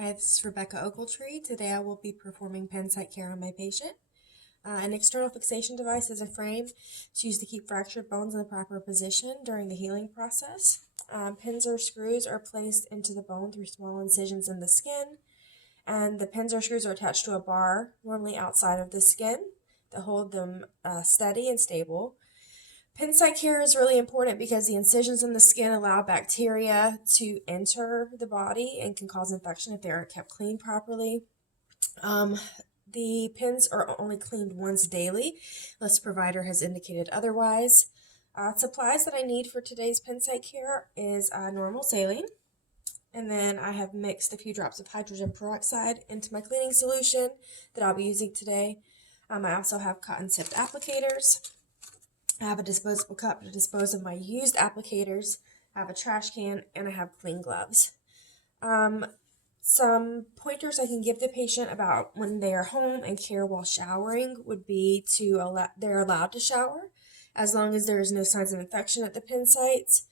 Hi, this is Rebecca Ogletree. Today I will be performing pen site care on my patient. An external fixation device is a frame. It's used to keep fractured bones in the proper position during the healing process. Pins or screws are placed into the bone through small incisions in the skin, and the pins or screws are attached to a bar, normally outside of the skin, to hold them steady and stable. Pen site care is really important because the incisions in the skin allow bacteria to enter the body and can cause infection if they aren't kept clean properly. The pins are only cleaned once daily, unless the provider has indicated otherwise. Supplies that I need for today's pen site care is normal saline, and then I have mixed a few drops of hydrogen peroxide into my cleaning solution that I'll be using today. I also have cotton tipped applicators. I have a disposable cup to dispose of my used applicators. I have a trash can, and I have clean gloves. Some pointers I can give the patient about when they are home and care while showering would be they're allowed to shower as long as there is no signs of infection at the pen sites.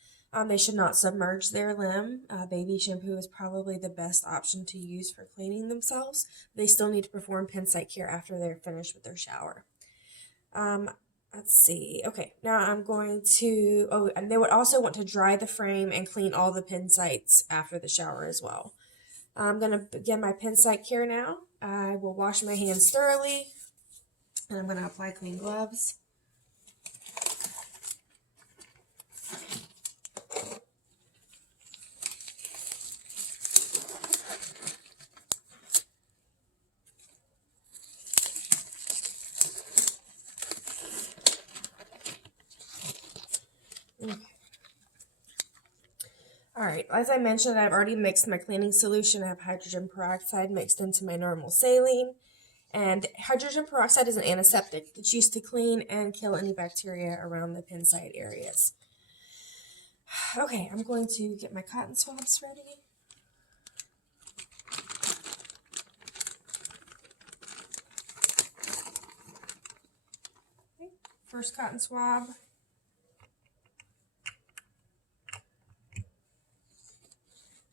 They should not submerge their limb. Baby shampoo is probably the best option to use for cleaning themselves. They still need to perform pen site care after they're finished with their shower. Let's see. Okay, now I'm going to, and they would also want to dry the frame and clean all the pen sites after the shower as well. I'm going to begin my pen site care now. I will wash my hands thoroughly, and I'm going to apply clean gloves. Okay. Alright, as I mentioned, I've already mixed my cleaning solution. I have hydrogen peroxide mixed into my normal saline. And hydrogen peroxide is an antiseptic that's used to clean and kill any bacteria around the pen site areas. Okay, I'm going to get my cotton swabs ready. Okay, first cotton swab.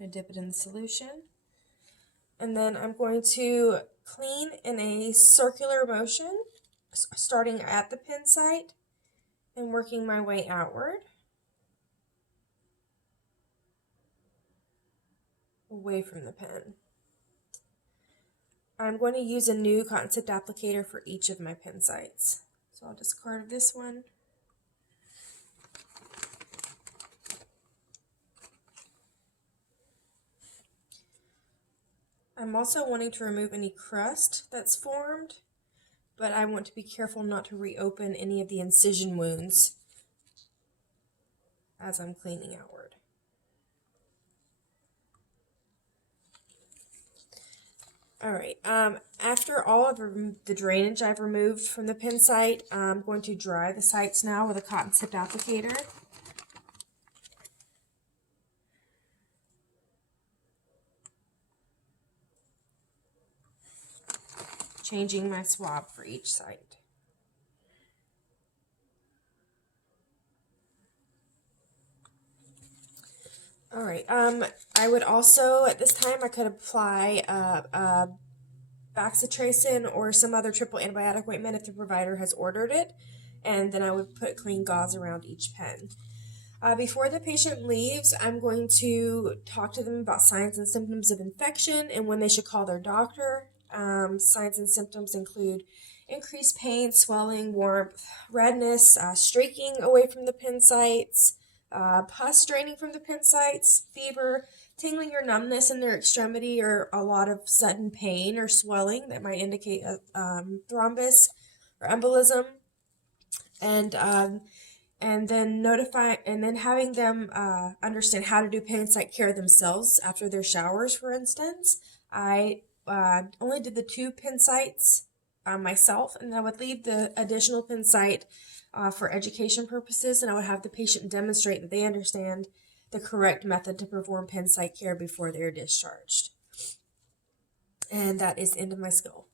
I dip it in the solution, and then I'm going to clean in a circular motion, starting at the pen site and working my way outward, away from the pen. I'm going to use a new cotton tipped applicator for each of my pen sites. So I'll discard this one. I'm also wanting to remove any crust that's formed, but I want to be careful not to reopen any of the incision wounds as I'm cleaning outward. Alright, after all of the drainage I've removed from the pen site, I'm going to dry the sites now with a cotton tipped applicator. Changing my swab for each site. Alright, I would also, at this time, I could apply Bacitracin or some other triple antibiotic ointment if the provider has ordered it, and then I would put clean gauze around each pen. Before the patient leaves, I'm going to talk to them about signs and symptoms of infection and when they should call their doctor. Signs and symptoms include increased pain, swelling, warmth, redness, streaking away from the pen sites, pus draining from the pen sites, fever, tingling or numbness in their extremity, or a lot of sudden pain or swelling that might indicate a thrombus or embolism, and then having them understand how to do pen site care themselves after their showers. For instance, I only did the 2 pen sites myself, and I would leave the additional pen site for education purposes, and I would have the patient demonstrate that they understand the correct method to perform pen site care before they're discharged. And that is the end of my skill.